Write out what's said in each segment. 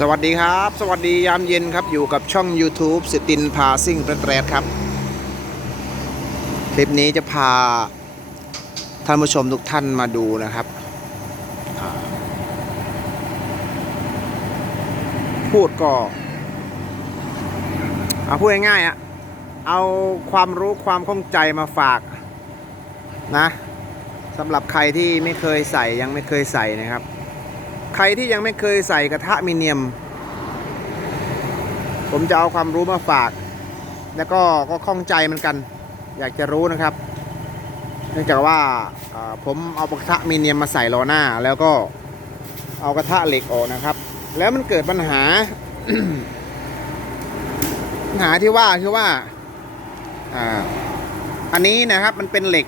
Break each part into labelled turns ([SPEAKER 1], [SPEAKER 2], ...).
[SPEAKER 1] สวัสดีครับ สวัสดียามเย็นครับอยู่กับช่อง YouTube สตินพาซิ่งแปรดครับ คลิปนี้จะพาท่านผู้ชมทุกท่านมาดูนะครับ พูดก็เอาพูดง่ายๆอะเอาความรู้ความข้องใจมาฝากนะสำหรับใครที่ไม่เคยใส่ยังไม่เคยใส่นะครับ ใครที่ยังไม่เคยใส่กระทะมิเนียม ผมจะเอาความรู้มาฝาก แล้วก็ก็ข้องใจเหมือนกัน อยากจะรู้นะครับ เนื่องจากว่าอ่าผมเอากระทะมิเนียมมาใส่ล้อหน้า แล้วก็เอากระทะเหล็กออกนะครับ แล้วมันเกิดปัญหาปัญหาที่ว่าคือว่าอ่าอันนี้นะครับมันเป็นเหล็ก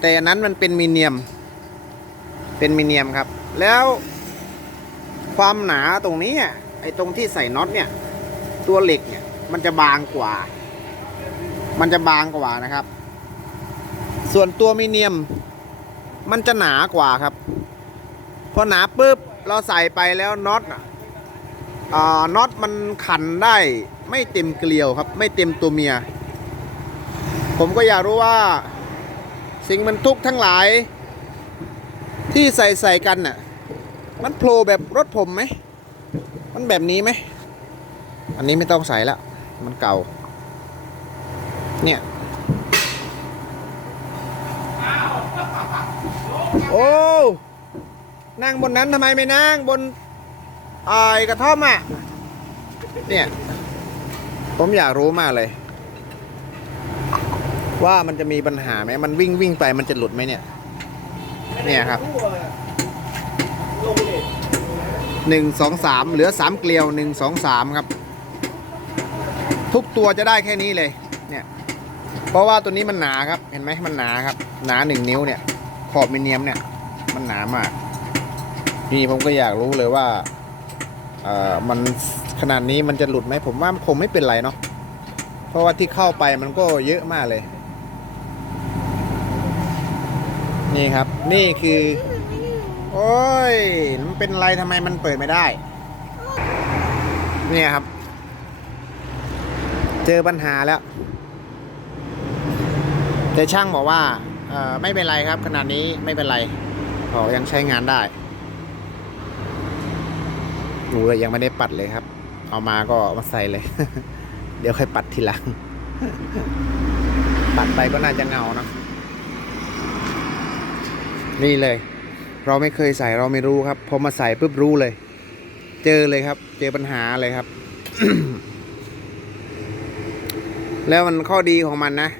[SPEAKER 1] แต่อันนั้นมันเป็นมิเนียม เป็นมิเนียมครับ แล้ว ความหนาตรงนี้อะไอ้ตรงที่ใส่น็อตเนี่ย ตัวเหล็กเนี่ย มันจะบางกว่า มันจะบางกว่านะครับ ส่วนตัวมิเนียม มันจะหนากว่าครับพอหนาปุ๊บเราใส่ไปแล้วน็อตอ่าน็อตมันขันได้ไม่เต็มเกลียวครับ ไม่เต็มตัวเมีย ผมก็อยากรู้ว่า สิ่งบรรทุกทั้งหลาย ที่ใส่ใส่กันน่ะ มันโผล่แบบรถผมไหม มันแบบนี้ไหม อันนี้ไม่ต้องใส่แล้วมันเก่า เนี่ย โอ้ นั่งบนนั้นทำไมไม่นั่งบนไอ้กระท่อมอะ เนี่ย ผมอยากรู้มากเลย ว่ามันจะมีปัญหาไหม มันวิ่งวิ่งไปมันจะหลุดไหมเนี่ย เนี่ยครับ หนึ่งสองสามเหลือสามเกลียวหนึ่งสองสามครับ ทุกตัวจะได้แค่นี้เลยเนี่ยเพราะว่าตัวนี้มันหนาครับเห็นไหมมันหนาครับ หนาหนึ่งนิ้วเนี่ย ขอบมิเนียมเนี่ย มันหนามาก นี่ผมก็อยากรู้เลยว่าเอ่อมันขนาดนี้มันจะหลุดไหมผมว่าคงไม่เป็นไรเนาะเพราะว่าที่เข้าไปมันก็เยอะมากเลย นี่ครับ นี่คือ โอ้ย มันเป็นไรทำไมมันเปิดไม่ได้ เนี่ยครับ เจอปัญหาแล้วแต่ช่างบอกว่าไม่เป็นไรครับ ขนาดนี้ไม่เป็นไรอ๋อยังใช้งานได้หนูเลยยังไม่ได้ปัดเลยครับ เอามาก็มาใส่เลย เดี๋ยวค่อยปัดทีหลัง ปัดไปก็น่าจะเงาเนอะนี่เลย เราไม่เคยใส่เราไม่รู้ครับพอมาใส่ปุ๊บรู้เลย เจอเลยครับ เจอปัญหาเลยครับ แล้วมันข้อดีของมันนะ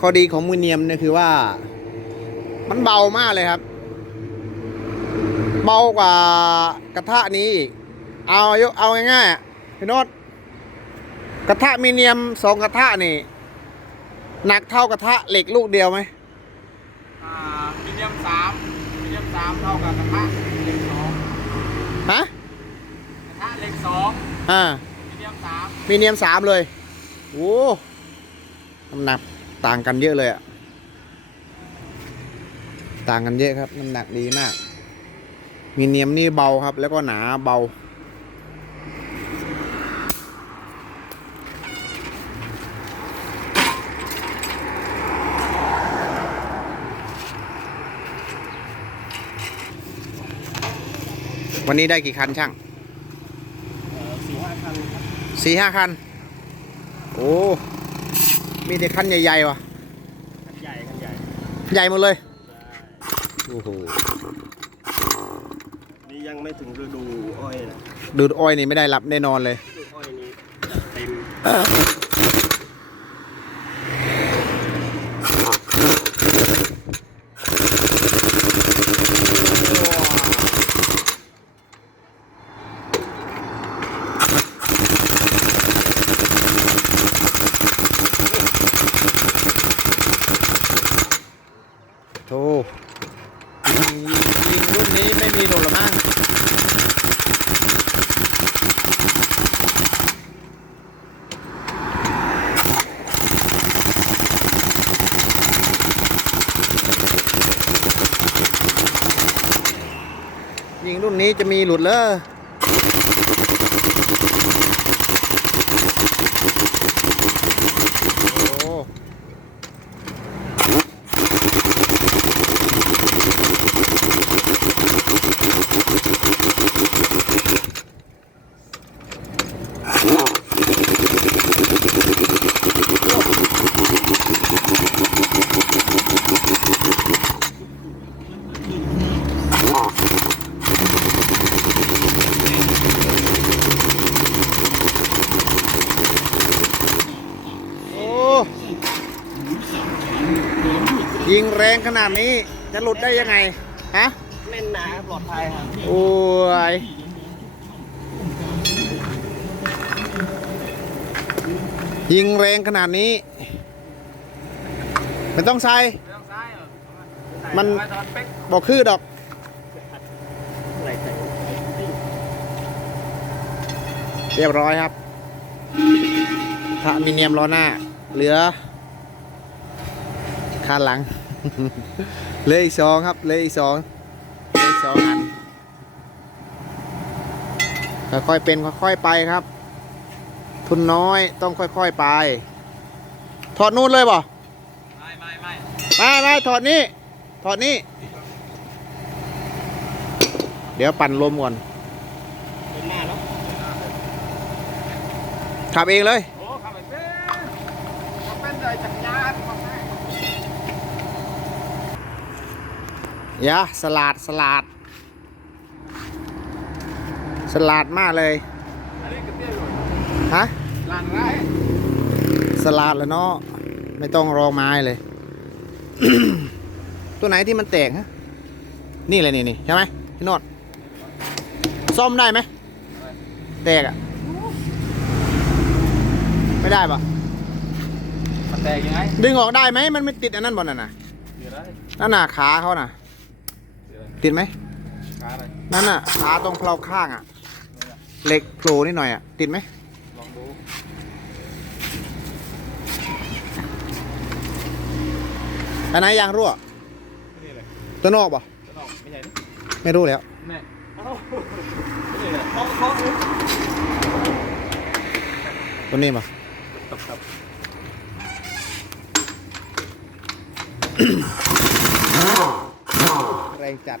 [SPEAKER 1] ข้อดีของมูเนียมเนี่ยคือว่า มันเบามากเลยครับ เบากว่ากระทะนี้อีกเอายกเอาง่ายๆพี่โนตกระทะมีเนียมสองกระทะนี่หนักเท่ากระทะเหล็กลูกเดียวไหม
[SPEAKER 2] อ่ามีเดียมสาม สามเท่ากับกระทะเหล็กสอง
[SPEAKER 1] ฮะ
[SPEAKER 2] กระทะเหล็กสอง
[SPEAKER 1] อ่า
[SPEAKER 2] มีเดียมสาม
[SPEAKER 1] มีเนียมสามเลยโอ้น้ำหนักต่างกันเยอะเลยอะต่างกันเยอะครับน้ำหนักดีมาก มีเนียมนี่เบาครับ แล้วก็หนาเบา วันนี้ได้กี่คันช่าง
[SPEAKER 2] สี่ห้าคันครับ
[SPEAKER 1] สี่ห้าคัน โอ้ มีแต่คันใหญ่ๆว่ะ
[SPEAKER 2] คันใหญ่คันใหญ่
[SPEAKER 1] ใหญ่หมดเลย โอ้โห
[SPEAKER 2] นี่ยังไม่ถึงฤดูอ้อยนะ
[SPEAKER 1] ดูดอ้อยนี่ไม่ได้รับแน่นอนเลย
[SPEAKER 2] ฤดูอ้อยนี้เต็ม
[SPEAKER 1] โธ่ ยิงรุ่นนี้ไม่มีโดนหรอมั้งยิงรุ่นนี้จะมีหลุดเลย โอ้โอ้ ยิงแรงขนาดนี้จะหลุดได้ยังไง ฮะ
[SPEAKER 3] แน่นหนาปลอดภัยครับ
[SPEAKER 1] โอ้ยยิงแรงขนาดนี้ไม่ต้องใส่
[SPEAKER 2] ไม่ต้องซ้ายเหรอ
[SPEAKER 1] มัน
[SPEAKER 2] ไว้ตอนเป๊ก
[SPEAKER 1] บอกคือดอก
[SPEAKER 3] อะไรใส่
[SPEAKER 1] เรียบร้อยครับพระมิเนียมล้อหน้า เหลือคานหลัง เหลืออีกสองครับเหลืออีกสองเหลืออีกสองอันค่อยๆเป็นค่อยๆไปครับ ทุนน้อยต้องค่อยๆไป ถอดนู่นเลยบ่
[SPEAKER 2] ไม่ไม่ไม่
[SPEAKER 1] มามาถอดนี่ถอดนี่เดี๋ยวปั่นลมก่อน
[SPEAKER 3] เป็นหน้าเนาะ
[SPEAKER 1] ขับเองเลย
[SPEAKER 2] โอ้ขับไปเป็นขับเป็นใจจักรยานขับไป
[SPEAKER 1] ยะสลัดสลัดสลัดมากเลย
[SPEAKER 2] อันนี้กระเตี้ยหลุด
[SPEAKER 1] ฮะ
[SPEAKER 2] ลานไร
[SPEAKER 1] สลัดแล้วเนาะไม่ต้องรองไม้เลย ตัวไหนที่มันแตกฮะนี่เลยนี่นี่ใช่ไหมพี่โนดซ่อมได้ไหมแตกอะไม่ได้ปะ
[SPEAKER 2] มันแตกยังไง
[SPEAKER 1] ดึงออกได้ไหมมันไม่ติดอันนั้นบอลน่ะนะ
[SPEAKER 2] เดี๋ยวได้
[SPEAKER 1] นั่นน่ะขาเขาน่ะ
[SPEAKER 2] เดี๋ยว
[SPEAKER 1] ติดไหม
[SPEAKER 2] ขาอะไร
[SPEAKER 1] นั่นน่ะขาตรงเพลาข้างอะเหล็กโผล่นิดหน่อยอะติดไหม
[SPEAKER 2] ลองดู
[SPEAKER 1] อันไหนยางรั่ว
[SPEAKER 2] นี่เลย
[SPEAKER 1] ตัวนอกป่ะ
[SPEAKER 2] จะลองไม่ใช่นี่
[SPEAKER 1] ไม่รู้แล้ว
[SPEAKER 2] แม่เอ้านี่เลยเคาะเคาะดู
[SPEAKER 1] ตัวนี้ป่ะ
[SPEAKER 2] ตับตับ
[SPEAKER 1] แรงจัด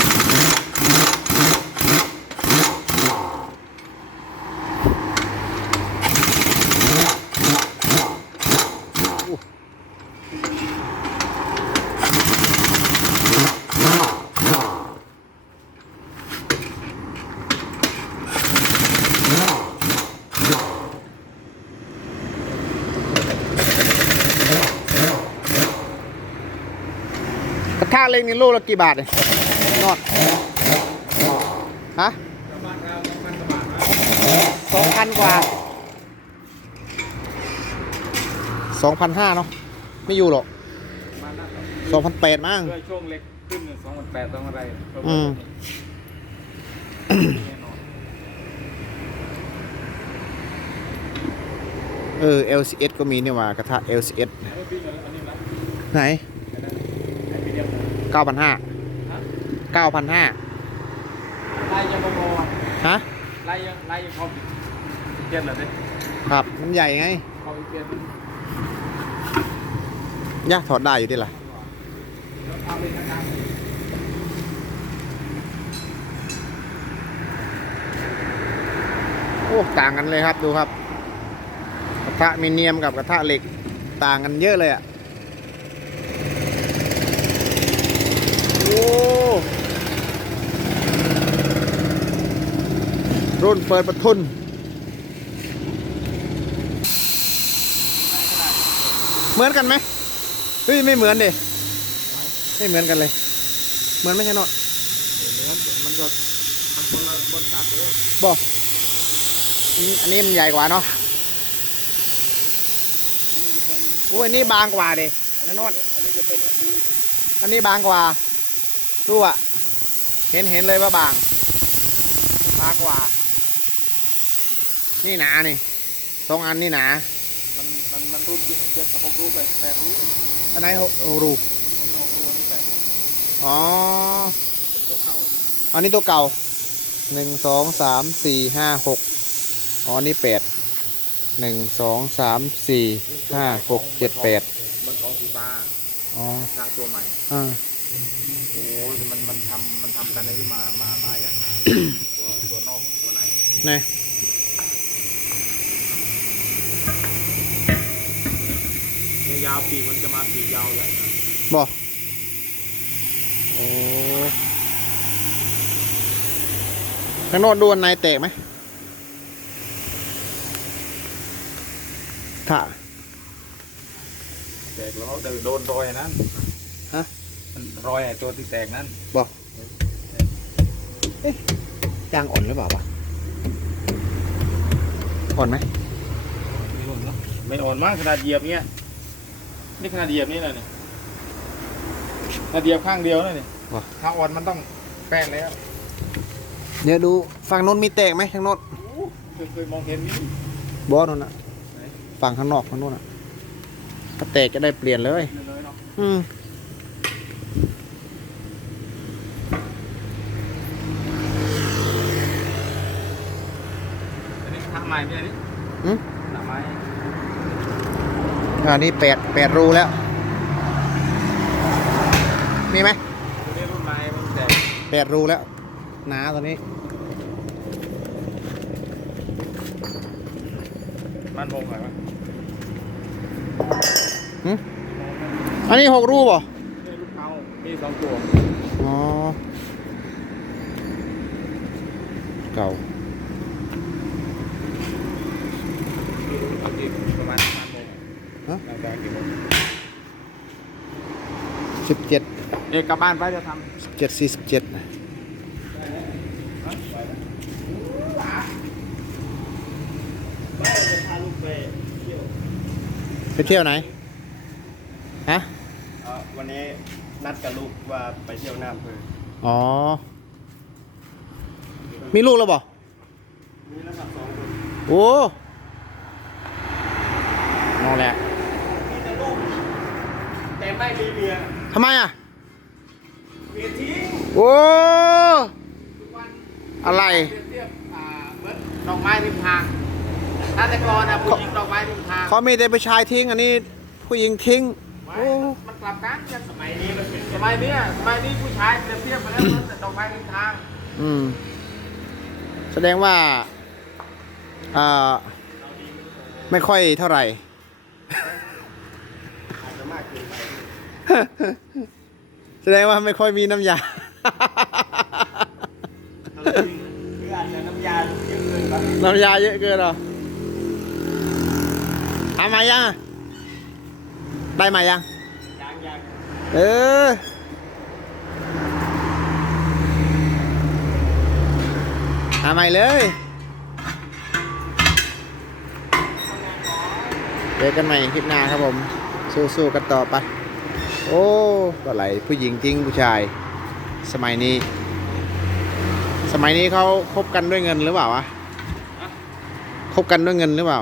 [SPEAKER 1] กระทะเล็กนี่ลูกละกี่บาทเนี่ยนอดฮะสองพันกว่าสองพันห้าเนาะไม่อยู่หรอก
[SPEAKER 2] มานั่นครับ
[SPEAKER 1] สองพันแปดมั้ง
[SPEAKER 2] ด้วยช่วงเล็กขึ้นสองพันแปดต้องอะไร
[SPEAKER 1] อืม
[SPEAKER 2] แน่นอน
[SPEAKER 1] เออ LCS ก็มีนี่หว่ากระทะ LCS
[SPEAKER 2] อันนี้ปีนึงอันนี้ละ
[SPEAKER 1] ไหน
[SPEAKER 2] อันนั้นไอ้ปีเดียว
[SPEAKER 1] เก้าพันห้า
[SPEAKER 2] ฮะ
[SPEAKER 1] เก้าพันห้า
[SPEAKER 2] ไล่ยังโมโมอะ
[SPEAKER 1] ฮะ
[SPEAKER 2] ไล่ยังไล่ยังพอเปลี่ยนเหรอเนี่ย
[SPEAKER 1] ครับ มันใหญ่ไง
[SPEAKER 2] พอเปลี่ยน
[SPEAKER 1] ยากถอดได้อยู่ดิล่ะ
[SPEAKER 2] เอาเลยนะครับ
[SPEAKER 1] โอ้ต่างกันเลยครับดูครับ กระทะมิเนียมกับกระทะเหล็กต่างกันเยอะเลยอะ่ะ โอ้ รุ่นเปิดประทุนเหมือนกันไหมเฮ้ยไม่เหมือนเดิไม่เหมือนกันเลย เหมือนไม่ใช่เนอะ
[SPEAKER 2] มันก็มันคนละบนตัดเลย
[SPEAKER 1] บอกอันนี้มันใหญ่กว่าเนาะโอ้ยอันนี้บางกว่าเดอันนี้นน
[SPEAKER 2] อันนี้จะเป็นแบบนี้
[SPEAKER 1] อันนี้บางกว่า ดูอะเห็นเห็นเลยว่าบางบางกว่า นี่หนานี่สองอันนี่หนา
[SPEAKER 2] มันมันมันรูปเจ็ดหกรูปแปดแปดรูป
[SPEAKER 1] อันไหนหกโอ้รู
[SPEAKER 2] อันนี้หกรูปอันนี้แปดรูป
[SPEAKER 1] อ๋อ
[SPEAKER 2] ตัวเก่า
[SPEAKER 1] อันนี้ตัวเก่าหนึ่งสองสามสี่ห้าหกอ๋อนี่แปดหนึ่งสองสามสี่ห้าหกเจ็ดแปด
[SPEAKER 2] มันทองสีฟ้า
[SPEAKER 1] อ๋อ
[SPEAKER 2] พระตัวใหม่
[SPEAKER 1] อ่า
[SPEAKER 2] โอ้ยมันมันทำมันทำกันได้ที่มามามาอย่างไรตัวตัวนอกตัวใน
[SPEAKER 1] นี่
[SPEAKER 2] เนี่ยยาวปีกมันจะมาปีกยาวใหญ่นะ
[SPEAKER 1] บอกโอ้ข้างนอกดูอันในแตกไหมถ้า
[SPEAKER 2] แตกแล้วเดินโดนรอยอันนั้น
[SPEAKER 1] ฮะ
[SPEAKER 2] มัน รอยไอ้ตัวที่แตกนั้น
[SPEAKER 1] บอกเอ๊ะยางอ่อนหรือเปล่าวะอ่อนไหม
[SPEAKER 2] ไม่อ่อนเนาะไม่อ่อนมากขนาดเหยียบเนี้ยนี่ขนาดเหยียบนี่เลยนี่ขนาดเหยียบข้างเดียวเลยนี่ถ้าอ่อนมันต้องแป้งแล้ว
[SPEAKER 1] เดี๋ยวดูฝั่งโน้นมีแตกไหมข้างโน้น
[SPEAKER 2] เคยเคยมองเห็นนี่
[SPEAKER 1] บอสโน้นอะฝั่งข้างนอกข้างโน้นอะถ้าแตกจะได้เปลี่ยนเลย
[SPEAKER 2] เลยเนาะ
[SPEAKER 1] อืม
[SPEAKER 2] อันนี้ทางใหม่ ไม่ใช่นี่
[SPEAKER 1] อืม
[SPEAKER 2] หน้าไม้
[SPEAKER 1] อันนี้แปดแปดรูแล้ว มีไหม
[SPEAKER 2] ตัวนี้รุ่นใหม่มันแตก
[SPEAKER 1] แปดรูแล้วหนาตัวนี้
[SPEAKER 2] มันมงไหนวะ
[SPEAKER 1] หึอันนี้หกรูป่ะ
[SPEAKER 2] นี่ลูกเขามีสองตัว
[SPEAKER 1] อ๋อ เก่า
[SPEAKER 2] ที่ประมาณประมาณโมง
[SPEAKER 1] ฮะ
[SPEAKER 2] น่าจะกี่โมง
[SPEAKER 1] สิบเจ็ด
[SPEAKER 2] เอกกลับบ้านไปจะท
[SPEAKER 1] สิบเจ็ดสี่สิบเจ็ด
[SPEAKER 3] ไม่จะพาลูกไปเที่ยว
[SPEAKER 1] ไปเที่ยวไหน ฮะ
[SPEAKER 3] เอ่อวันนี้นัดกับลูกว่าไปเที่ยวน้ำเพอ
[SPEAKER 1] อ๋อ มีลูกแล้วบ่
[SPEAKER 3] มีแล้วครับสองคน
[SPEAKER 1] โอ้น อนแหละ
[SPEAKER 3] มีแต่ลูกแต่ไม่มีเมีย
[SPEAKER 1] ทำไมอะ
[SPEAKER 3] เมียทิ้ง
[SPEAKER 1] โอ้ำ
[SPEAKER 2] ทุกวัน
[SPEAKER 1] อะไร
[SPEAKER 2] เปรียบเทียบอ่าเหมือนดอกไม้ริมทางถ้าแต่ก่อนนะผู้หญิงดอกไม้ริมทาง
[SPEAKER 1] เขามีแต่ผู้ชายทิ้งอันนี้ผู้หญิงทิ้ง
[SPEAKER 2] ไม่
[SPEAKER 1] โอ้
[SPEAKER 2] มันกลับกันเนี่ยส
[SPEAKER 3] ส
[SPEAKER 2] มัย
[SPEAKER 3] มัยนี้มันเป็น
[SPEAKER 2] สมัยเนี้ยสมัยนี้ผู้ชายเปรียบเทียบมาแล้วเหมือนแต่ดอกไม้ริมทาง
[SPEAKER 1] อืม แสดงว่าอ่าไม่ค่อยเท่าไหร่
[SPEAKER 3] อาจจะมากเกินไป
[SPEAKER 1] แสดงว่าไม่ค่อยมีน้ำยา
[SPEAKER 3] เอาจริงคืออาจจะน้ำยาเยอะเกินไป
[SPEAKER 1] น้ำยาเยอะเกินเหรอหามายังอะได้มายัง
[SPEAKER 3] ยางยาง
[SPEAKER 1] เออหาใหม่เลย เจอกันใหม่คลิปหน้าครับผม สู้ๆกันต่อไป โอ้ก็ไหลผู้หญิงทิ้งผู้ชาย สมัยนี้ สมัยนี้เขาคบกันด้วยเงินหรือเปล่าวะคบกันด้วยเงินหรือเปล่า